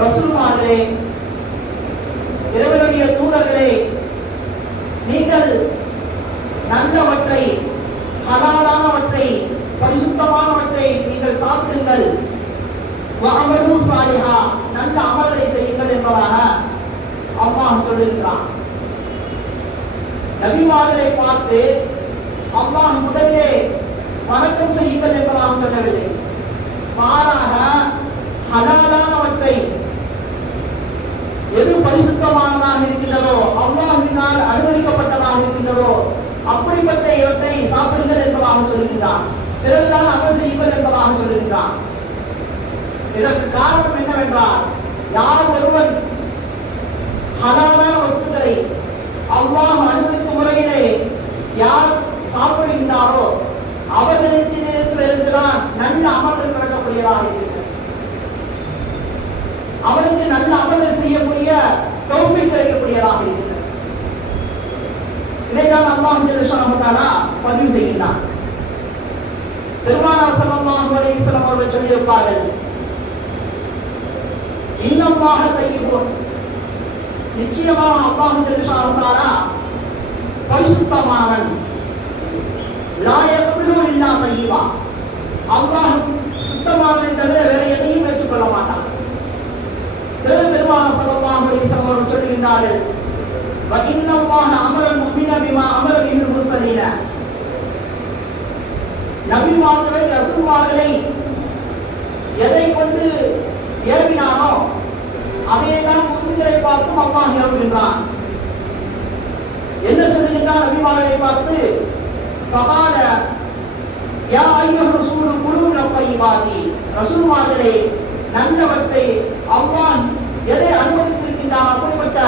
ரசூல்மார்களே இறைவனுடைய தூதர்களே நீங்கள் நல்லவற்றை ஹலாலானவற்றை பரிசுத்தமானவற்றை நீங்கள் சாப்பிடுங்கள். வஅமலு சாலிஹா நல்ல அமல்களை செய்யுங்கள் என்பதாக அல்லாஹ் சொல்லியிருக்கிறான். நபிமார்களை பார்த்து அல்லாஹ் முதலிலே வணக்கம் செய்யுங்கள் என்பதாக சொல்லவில்லை. மாறாக ஹலாலானவற்றை எது பரிசுத்தமானதாக இருக்கின்றதோ அல்லாஹினால் அனுமதிக்கப்பட்டதாக இருக்கின்றதோ அப்படிப்பட்ட இவற்றை சாப்பிடுங்கள் என்பதாக சொல்லுகின்றான். பிறகுதான் அமல் செய்யுங்கள் என்பதாக சொல்லுகின்றான். இதற்கு காரணம் என்னவென்றால் யார் ஒருவன் ஹலாலான வஸ்துக்களை அல்லாஹ் அனுமதிக்கும் முறையிலே யார் சாப்பிடுகின்றாரோ அவர்களின் நல்ல அமல்கள் பிறக்கக்கூடியதாக இருக்கிறது அவனுக்கு நல்ல அமல்கள் செய்யக்கூடிய தௌஃபீக் கிடைக்கக்கூடியதாக இருக்கிறது இதைதான் அல்லாஹ் ஜெல்லஷானா பதிவு செய்கின்றான். பெருமானார் ஸல்லல்லாஹு அலைஹி வஸல்லம் அவர்கள் சொல்லியிருப்பார்கள் இன்னல்லாஹ தய்யிபுன் நிச்சயமாக அல்லாஹ் ஜெல்லஷானா பரிசுத்தமானவன். லா இல்லாம ஈவா அல்லாஹ் சுத்தமானதை தவிர வேற எதையும் ஏற்றுக்கொள்ள மாட்டான். பிறகு பெருமானார் ஸல்லல்லாஹு அலைஹி வஸல்லம் அவர்கள் சொல்லுகின்றார்கள்? வ இன்னல்லாஹ அமர முஃமின பிமா அமர பில் முர்சலீன. நபிமார்களை ரசூல்மார்களை எதை கொண்டு ஏவினானோ அதையே தான் முன்களை பார்த்தும் அல்லாஹ் ஏவுகின்றான். என்ன சொல்லுகின்றான் நபிமார்களை பார்த்து? பகால யா ஐயர் ரசூலு குழுவின பைவாதி ரசூல்மார்களே நல்லவற்றை அல்லான் எதை அனுமதித்திருக்கின்றான்? அப்படிப்பட்ட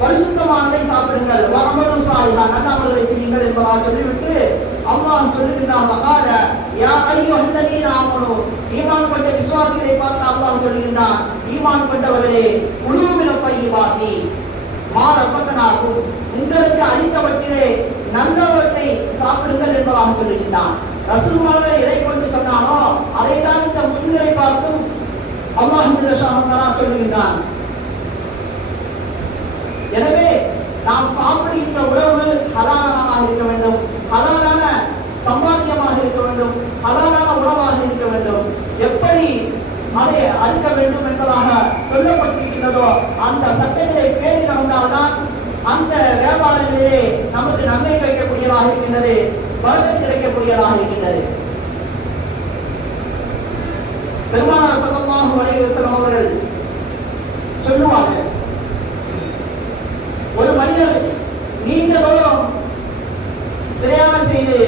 பரிசுத்தமானதை சாப்பிடுங்கள். வரமலும் சாலிஹா நல்ல அமல்களை செய்யுங்கள் என்பதாக சொல்லிவிட்டு அல்லாஹ் சொல்லுகின்றான் மகாத யா ஐயோ அல்லதீன ஆமனோ. ஈமான் கொண்ட விசுவாசிகளை பார்த்து அல்லாஹ் சொல்லுகின்றான் ஈமான் கொண்டவர்களே குழுவின வாத்தி மா ரசத்தனாகும் உங்களுக்கு அளித்தவற்றிலே நல்லவற்றை சாப்பிடுங்கள் என்பதாக சொல்லுகின்றான். ரசூல்மார்கள் எதை கொண்டு சொன்னானோ அதைதான் இந்த முன்களை பார்த்தும் அல்லாஹ் சொல்லுகின்றான். எனவே நாம் சாப்பிடுகின்ற உணவு ஹலாலானதாக இருக்க வேண்டும். ஹலாலான சம்பாத்தியமாக இருக்க வேண்டும். ஹலாலான உணவாக இருக்க வேண்டும். எப்படி அதை அறுக்க வேண்டும் என்பதாக சொல்லப்பட்டிருக்கின்றதோ அந்த சட்டங்களை பேணி நடந்தால்தான் அந்த வியாபாரங்களிலே நமக்கு நன்மை கிடைக்கக்கூடியதாக இருக்கின்றது வருடம் கிடைக்கக்கூடியதாக இருக்கின்றது. பெருமானார் சொல்ல அலைஹி வஸல்லம் அவர்கள் சொல்லுவார்கள் ஒரு மனிதர் நீண்ட தூரம் பிரயாணம் செய்து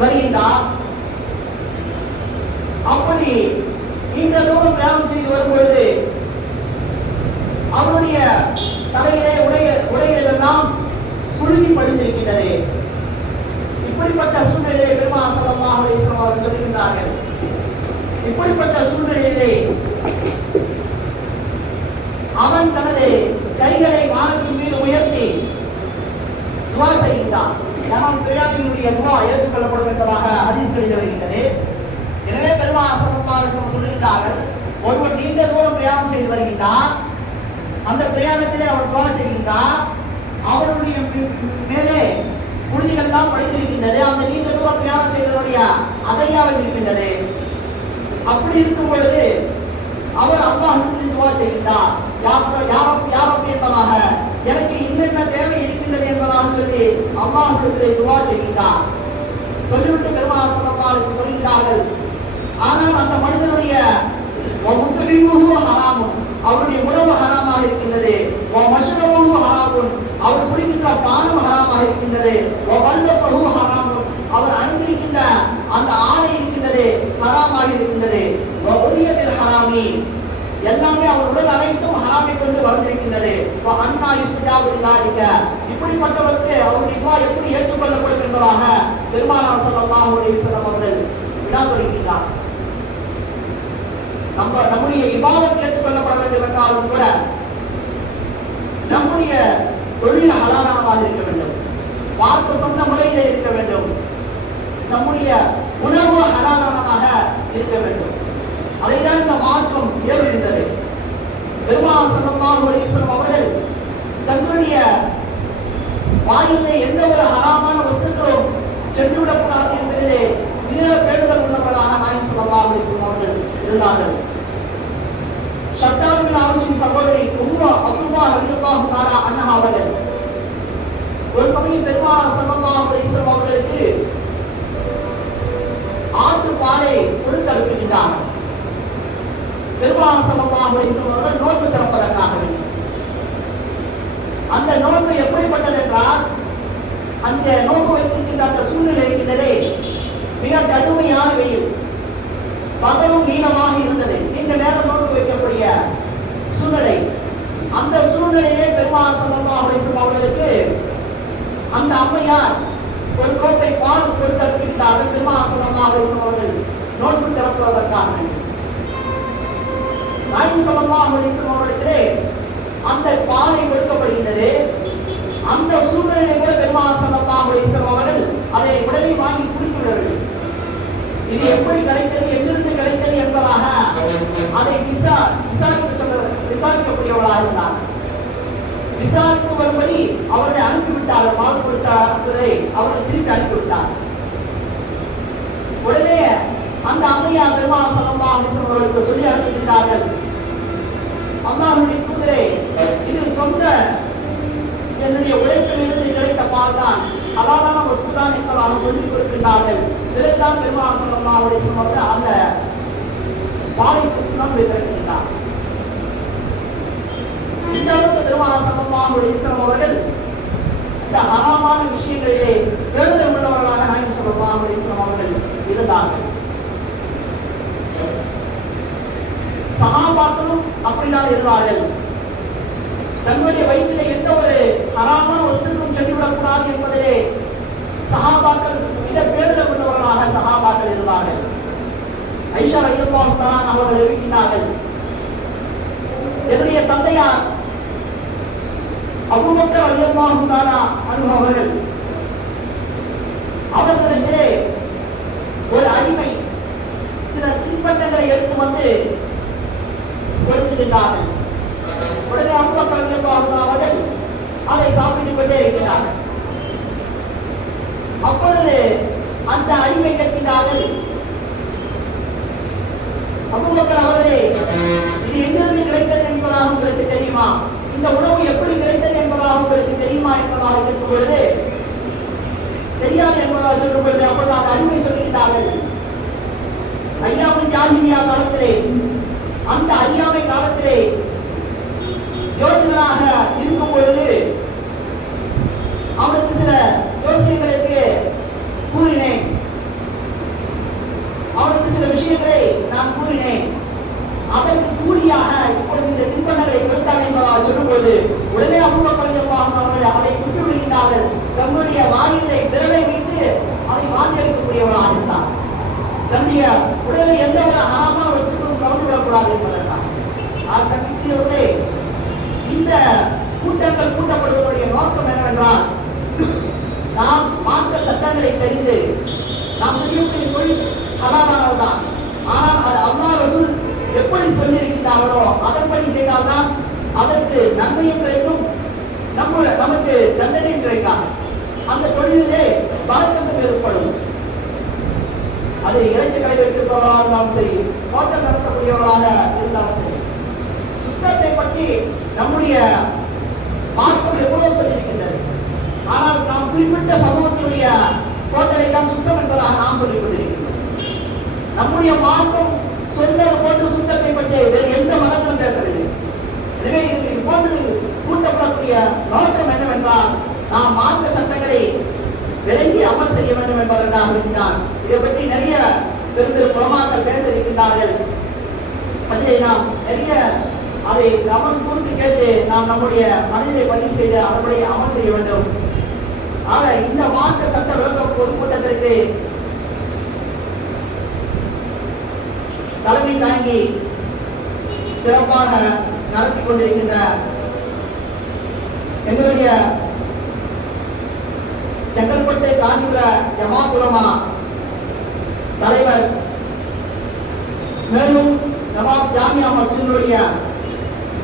வருகின்றார். அப்படி நீண்ட தூரம் பிரயாணம் செய்து வரும்பொழுது அவருடைய தலையிலே உடைய உடைகள் எல்லாம் குருதி படிந்திருக்கின்றது இப்படிப்பட்ட சூழ்நிலையை பெருமா ஸல்லல்லாஹு அலைஹி அவர்கள் சொல்லுகின்றார்கள். இப்படிப்பட்ட சூழ்நிலையிலே அவன் தனது கைகளை வானத்தின் மீது உயர்த்தி துவா செய்கின்றான். ஏனால் பிரயாணிகளுடைய துவா ஏற்றுக்கொள்ளப்படும் என்பதாக ஹதீஸ்களில் வருகின்றது எனவே பெருமாள் ஸல்லல்லாஹு சொல்லுகின்றார்கள் ஒருவர் நீண்ட தூரம் பிரயாணம் செய்து வருகின்றான். அந்த பிரயாணத்திலே அவர் துவா செய்கின்றான். அவருடைய மே- மேலே புழுதிகள்லாம் படித்திருக்கின்றது. அந்த நீண்ட தூரம் பிரயாணம் செய்தவருடைய அடையாளம் இருக்கின்றது. அப்படி இருக்கும் பொழுது அவர் அல்லாஹ்விடத்தில் துவா செய்கின்றார். யார் யார் யார் என்பதாக. எனக்கு இன்னென்ன தேவை இருக்கின்றது என்பதாக சொல்லி அல்லாஹ்விடத்தில் துவா செய்கின்றார். சொல்லிவிட்டு பெருமாள் ஸல்லல்லாஹு சொல்கிறார்கள் ஆனால் அந்த மனிதனுடைய ஹராமும் அவருடைய உணவு ஹராமாக இருக்கின்றது. மஷ்ரமும் ஹராமும் அவர் குடிக்கின்ற பானம் ஹராமாக இருக்கின்றது. அவர் அணிந்திருக்கின்ற அந்த ஆடை இருக்கின்றது ஹராமாக இருக்கின்றது. ஹராமி. எல்லாமே அவர் உடல் அனைத்தும் ஹராமை கொண்டு வளர்ந்திருக்கின்றது. வ அண்ணா யுஸ்தஜாபுல்லாலிக்க இப்படிப்பட்டவருக்கு அவருடைய துவா எப்படி ஏற்றுக்கொள்ளப்படும் என்பதாக பெருமானார் ஸல்லல்லாஹு அலைஹி அவர்கள் விடா தொடுக்கின்றார் நம்ம நம்முடைய இபாதத் ஏற்றுக்கொள்ளப்பட வேண்டும் என்றாலும் கூட நம்முடைய தொழில் ஹலாலானதாக இருக்க வேண்டும். பார்த்து சொன்ன முறையிலே இருக்க வேண்டும். நம்முடைய உணவு ஹலாலானதாக இருக்க வேண்டும். அதைதான் இந்த மாற்றம் ஏவுகின்றது பெருமாள் சல்லல்லாஹு அலைஹி அவர்கள் தங்களுடைய வாயிலே எந்த ஒரு ஹராமான வஸ்துக்களும் சென்றுவிடக்கூடாது என்பதிலே மிக பேடுதல் உள்ளவர்களாக நாயம் சொல்லலாம் அலைஹி அவர்கள் இருந்தார்கள். ஷத்தாத் அவசியம் சகோதரி உம்மா அப்துல்லா ரலியல்லாஹு தஆலா அன்ஹா அவர்கள். ஒரு சமயம் பெருமாள் சல்லல்லாஹு அலைஹி அவர்களுக்கு கொடுத்து அனுப்புகின்றார்கள் பெருமாள் சல்லல்லாஹு அவர்கள் நோன்பு திறப்பதற்காக அந்த நோன்பு எப்படிப்பட்டது என்றால் அந்த நோன்பு வைத்திருக்கின்ற அந்த சூழ்நிலை இருக்கின்றதே மிக கடுமையான வெயில் பகலும் நீளமாக இருந்தது. நீண்ட நேரம் நோன்பு வைக்கக்கூடிய சூழ்நிலை. அந்த சூழ்நிலையிலே பெருமாள் சல்லல்லாஹு அவர்களுக்கு அந்த அம்மையார் ஒரு கோப்பை பால் கொடுத்து அனுப்புகின்றார்கள் பெருமாள் அவர்கள் நோன்பு திறப்பதற்காக நாயும் ஸல்லல்லாஹு அவரிடத்திலே அந்த பாலை கொடுக்கப்படுகின்றது. அந்த சூழ்நிலை கூட பெருமாள் ஸல்லல்லாஹு அலைஹி அவர்கள் அதை உடனே வாங்கி குடித்து விடவில்லை. இது எப்படி கிடைத்தது எங்கிருந்து கிடைத்தது என்பதாக அதை விசா விசாரிக்க சொல்ல விசாரிக்கக்கூடியவர்களாக இருந்தார் விசாரித்து வரும்படி அவர்களை அனுப்பிவிட்டார் பால் கொடுத்த அனுப்புவதை அவர்கள் திருப்பி அனுப்பிவிட்டார் உடனே அந்த அம்மையார் பெருமாள் சல்லா அலைஹி அவர்களுக்கு சொல்லி அனுப்புகின்றார்கள் அல்லாஹுடைய குதிரை இது சொந்த என்னுடைய உழைப்பில் இருந்து கிடைத்த பால் தான் ஹலாலான வஸ்து தான் என்பதாக சொல்லிக் கொடுக்கின்றார்கள். பிறகுதான் பெருமாள் சல்லா அலைஹி அவர்கள் அந்த பாலை குத்தினம் வைத்திருக்கின்றார் இந்த அளவுக்கு பெருமாள் சல்லா அலைஹி அவர்கள் இந்த ஹராமான விஷயங்களிலே பேருதல் உள்ளவர்களாக நாயம் சொல்லலாம் அலைஹி வஸல்லம் அவர்கள் இருந்தார்கள். சகாபாக்களும் அப்படிதான் இருந்தார்கள். தங்களுடைய வயிற்றிலே எந்த ஒரு ஹராமான வஸ்துக்களும் சென்றுவிடக்கூடாது என்பதிலே சகாபாக்கள் மிக பேருதல் உள்ளவர்களாக சகாபாக்கள் இருந்தார்கள். ஐஷா ரலியல்லாஹு தான் அவர்கள் இருக்கின்றார்கள் என்னுடைய தந்தையார் அபூபக்கர் ரலியல்லாஹு தானா அனுபவர்கள் அவர்கள் அவர்களிடத்திலே ஒரு அடிமை சில தின்பண்டங்களை எடுத்து வந்து வைத்திருந்தார்கள் உடனே அம்மா தலைவர்கள் அவர்கள் அதை சாப்பிட்டுக் கொண்டே இருக்கிறார்கள். அப்பொழுது அந்த அடிமை கேட்கின்றார்கள் அபூபக்கர் அவர்களே இது எங்கிருந்து கிடைத்தது என்பதாக உங்களுக்கு தெரியுமா? இந்த உணவு எப்படி கிடைத்தது என்பதாக உங்களுக்கு தெரியுமா என்பதாக இருக்கும் பொழுது தெரியாது என்பதாக சொல்லும் பொழுது அப்பொழுது அந்த அடிமை சொல்லுகின்றார்கள் ஐயாவின் ஜாமினியா காலத்திலே அறியாமை காலத்திலே யோசனாக இருக்கும் பொழுது அவனுக்கு சில யோசனைகளுக்கு கூறினேன். அவனுக்கு சில விஷயங்களை நான் கூறினேன். அதற்கு கூலியாக இப்பொழுது இந்த தின்பண்டங்களை கொடுத்தான் என்பதாக சொல்லும்போது உடனே அபுபக்கர் அவர்கள் அதை விட்டு விடுகின்றார்கள் தம்முடைய வாயிலை விரலை விட்டு அதை வாங்கி எடுக்கக்கூடியவர்களாக இருந்தான் தன்னுடைய உடலை எந்த ஒரு ஹராமான வஸ்துக்களும் கலந்து விடக்கூடாது என்பதற்கு ஆர் இந்த கூட்டங்கள் கூட்டப்படுவதனுடைய நோக்கம் என்னவென்றால் நாம் மார்க்க சட்டங்களை தெரிந்து நாம் செய்யக்கூடிய தொழில் ஹலாலானதுதான். ஆனால் அது அல்லா ரசூல் எப்படி சொல்லியிருக்கிறார்களோ அதன்படி செய்தால்தான் அதற்கு நன்மையும் கிடைக்கும் நம்ம நமக்கு தண்டனையும் கிடைக்கும் அந்த தொழிலிலே பழக்கத்தும் ஏற்படும். அது இறைச்சி கடை வைத்திருப்பவர்களாக இருந்தாலும் சரி ஹோட்டல் நடத்தக்கூடியவர்களாக இருந்தாலும் சரி சுத்தத்தை பற்றி நம்முடைய மார்க்கம் எவ்வளவு சொல்லியிருக்கின்றது ஆனால் நாம் குறிப்பிட்ட சமூகத்தினுடைய கோட்டலை தான் சுத்தம் என்பதாக நாம் சொல்லிக் கொண்டிருக்கின்றோம். நம்முடைய மார்க்கம் சொன்னது போன்ற சுத்தத்தை பற்றி வேறு எந்த மதங்களும் பேசவில்லை. எனவே இது இது போன்று கூட்டப்படக்கூடிய நோக்கம் என்னவென்றால் நாம் மார்க்க சட்டங்களை விளங்கி அமல் செய்ய வேண்டும் என்பதற்காக வேண்டிதான். இதை பற்றி நிறைய பெரும் பெரும் உலமாக்கள் பேச இருக்கின்றார்கள். அதிலே நாம் நிறைய அதை கவனம் கூர்ந்து கேட்டு நாம் நம்முடைய மனதிலே பதிவு செய்து அதன்படி அமல் செய்ய வேண்டும். ஆக இந்த மார்க்க சட்ட விளக்க பொதுக்கூட்டத்திற்கு தலைமை தாங்கி சிறப்பாக நடத்தி கொண்டிருக்கின்ற எங்களுடைய செங்கல்பட்டு காஞ்சிபுர ஜமாத்துலமா தலைவர் மேலும் ஜமாத் ஜாமியா மஸ்ஜினுடைய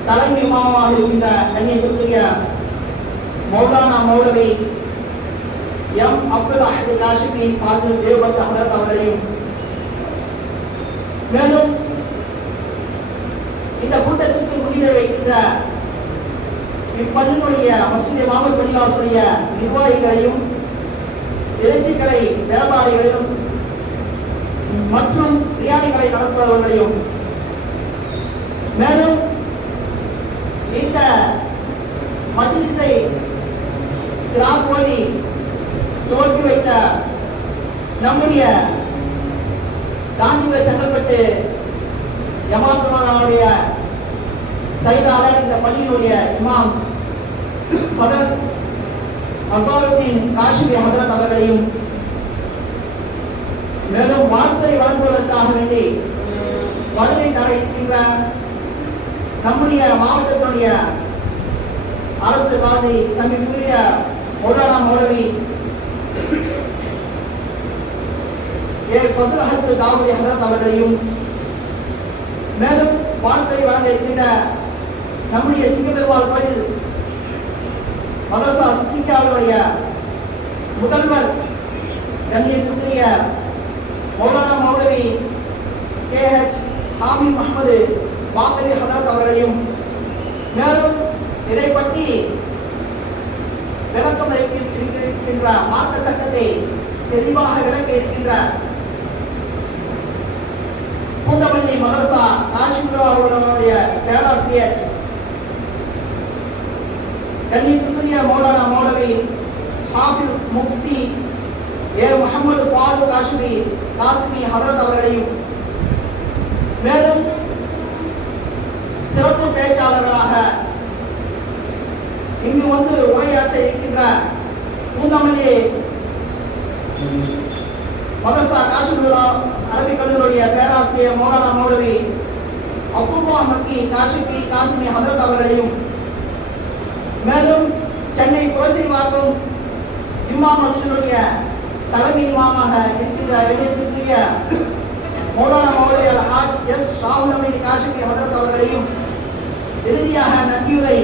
தலைமை மாமாவாக இருக்கின்ற கண்ணியத்திற்குரிய மௌலானா மௌலவி எம் அப்துல் அஹது காஷிபி ஃபாசில் தேவபத் ஹதரத் அவர்களையும். மேலும் இந்த கூட்டத்திற்கு முன்னிலை வைக்கின்ற இப்பள்ளியினுடைய மசீதி மாமூல் பள்ளிவாசனுடைய நிர்வாகிகளையும் இறைச்சிக்கடை வியாபாரிகளையும் மற்றும் பிரியாணிகளை நடத்துபவர்களையும். மேலும் இந்த மஜிலிசை கிராம்போதி துவக்கி வைத்த நம்முடைய காந்திபுர செங்கல்பட்டு ஜமாத்துடைய சைதாளர் இந்த பள்ளியினுடைய இமாம் ஹதரத் அசாருத்தீன் காஷிபி ஹதரத் அவர்களையும் மேலும் வாழ்த்துறை வழங்குவதற்காக வேண்டி வருகை தர இருக்கின்ற நம்முடைய மாவட்டத்தினுடைய அரசு காசி சந்திக்குரிய மௌலானா மௌலவி ஏ ஃபசுல் அஹத் தாவூதி ஹதரத் அவர்களையும் மேலும் வாழ்த்துறை வழங்க இருக்கின்ற நம்முடைய சிங்கப்பெருமாள் கோயில் மதரசா சித்திக்காவுடைய முதல்வர் கண்ணியத்திற்குரிய மௌலானா மௌலவி கே ஹெச் ஹாமி முகமது பாத்தவி ஹதரத் அவர்களையும் மேலும் இதை பற்றி விளக்கம் இருக்கின்ற- மார்க்க சட்டத்தை தெளிவாக விளக்க இருக்கின்ற பூந்தமல்லி மதரசா காஷிமுல்லா அவர்களுடைய பேராசிரியர் கண்ணியத்துக்குரிய மௌலானா மௌலவி ஹாஃபில் முஃப்தி ஏ முகமது ஃபாரூக் காஷ்மி காசிமி ஹதரத் அவர்களையும் மேலும் சிறப்பு பேச்சாளர்களாக இங்கு வந்து உரையாற்ற இருக்கின்ற பூந்தமல்லி மதரசா காஷிமுல்லா அரபிக் கல்லூரிய பேராசிரியர் மௌலானா மௌலவி அப்துல்லா மக்கி காஷிபி காசிமி ஹதரத் அவர்களையும் மேலும் சென்னை புரசைவாக்கம் இம்மா மஸ்ஜினுடைய தலைமை இமாமாக இருக்கின்ற வெளியேற்றக்கூடிய மௌலானா மௌலவி அல் ஹாஜ் எஸ் ராகுல் அமீன் காஷிபி ஹதரத் அவர்களையும் இறுதியாக நன்றியுரை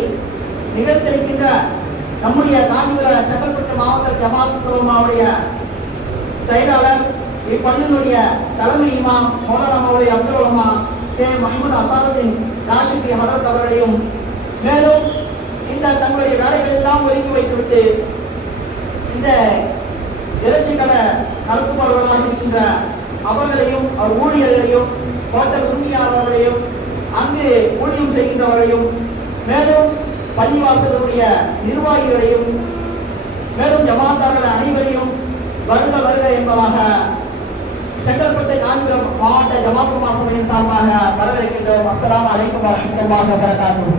நிகழ்த்திருக்கின்ற நம்முடைய தாதிபுர செங்கல்பட்டு மாவட்ட ஜமாத் குலமாவுடைய செயலாளர் இப்பள்ளியினுடைய தலைமை இமாம் மௌலானா அப்துல்லமா கே. மஹமது அசாருதீன் காஷிபி ஹதரத் அவர்களையும் மேலும் இந்த தங்களுடைய வேலைகள் எல்லாம் ஒதுக்கி வைத்துவிட்டு இந்த இறைச்சி கடை நடத்துபவர்களாக இருக்கின்ற அவர்களையும் அவர் ஊழியர்களையும் ஹோட்டல் உரிமையாளர்களையும் அங்கு ஊழியம் செய்கின்றவர்களையும் மேலும் பள்ளிவாசலுடைய நிர்வாகிகளையும் மேலும் ஜமாத்தார்கள் அனைவரையும் வருக வருக என்பதாக செங்கல்பட்டு காஞ்சிபுரம் மாவட்ட ஜமாத்து மாசமையின் சார்பாக வரவேற்கின்றோம். அஸ்லாம் அலைக்கும் வரஹ்மத்துல்லாஹி வபரகாத்துஹு.